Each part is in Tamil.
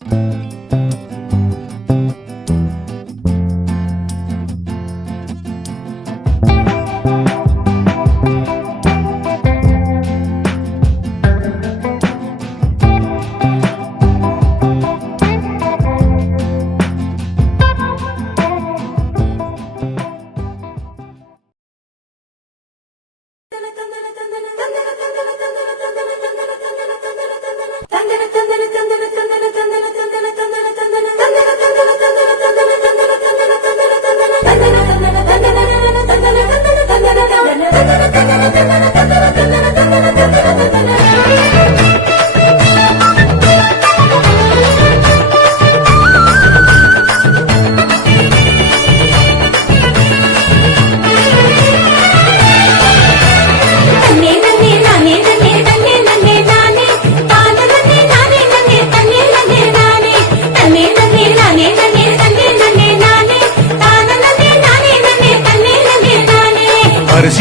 dun dun dun dun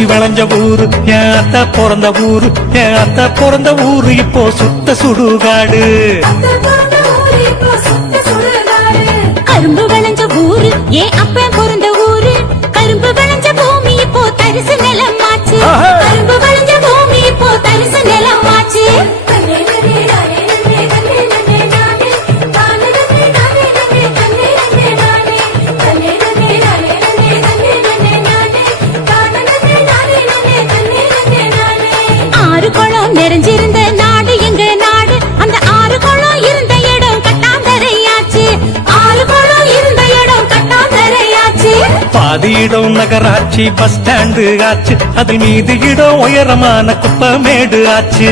அரிசி வளைஞ்ச ஊரு என் அத்தை பிறந்த ஊரு என் அத்தை பிறந்த ஊரு இப்போ சுத்த சுடுகாடு. பாதி இடம் நகராட்சி பஸ் ஸ்டாண்டு ஆச்சு. அதில் மீது இடம் உயரமான குப்பமேடு ஆச்சு.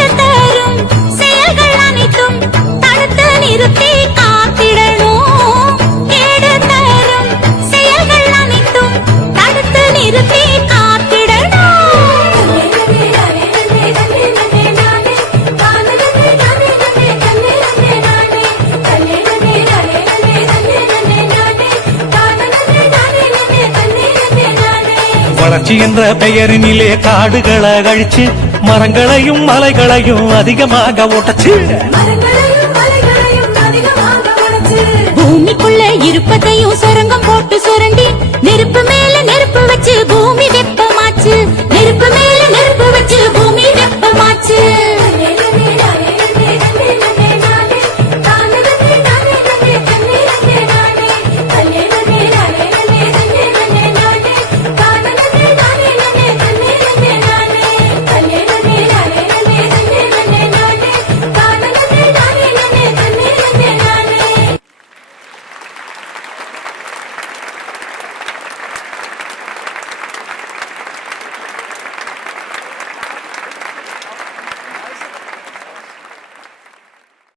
வளர்ச்சி என்ற பெயரினிலே காடுகளை அழிச்சு மரங்களையும் மலைகளையும் அதிகமாக ஓட்டச்சு பூமிக்குள்ள இருப்பதையும் சுரங்கம்